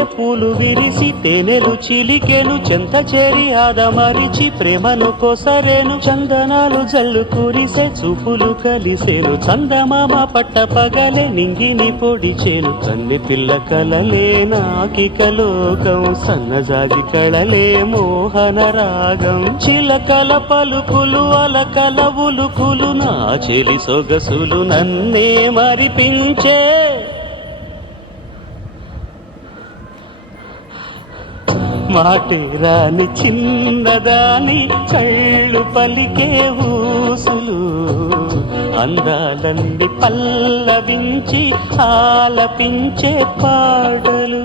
మల్లె పూలు విరిసి తేనెలు చిలికెను చెంత చేరి ఆదమరిచి ప్రేమను కొసరేను చందనాలు జల్లు కురిసే చూపులు కలిసేను చందమామ పట్ట పగలే నింగిని పొడిచేను కన్నె పిల్ల కలలే నాకిక లోకం సన్నజాజి కళలే మోహన రాగం చిలకల పలుకులు అలకల ఉలుకులు నా చెలి సొగసులు నన్నే మరిపించే మాటు రాని చిన్నదాని కళ్ళు పలికే ఊసులు అందాలన్నీ పల్లవించి ఆలపించే పాటలు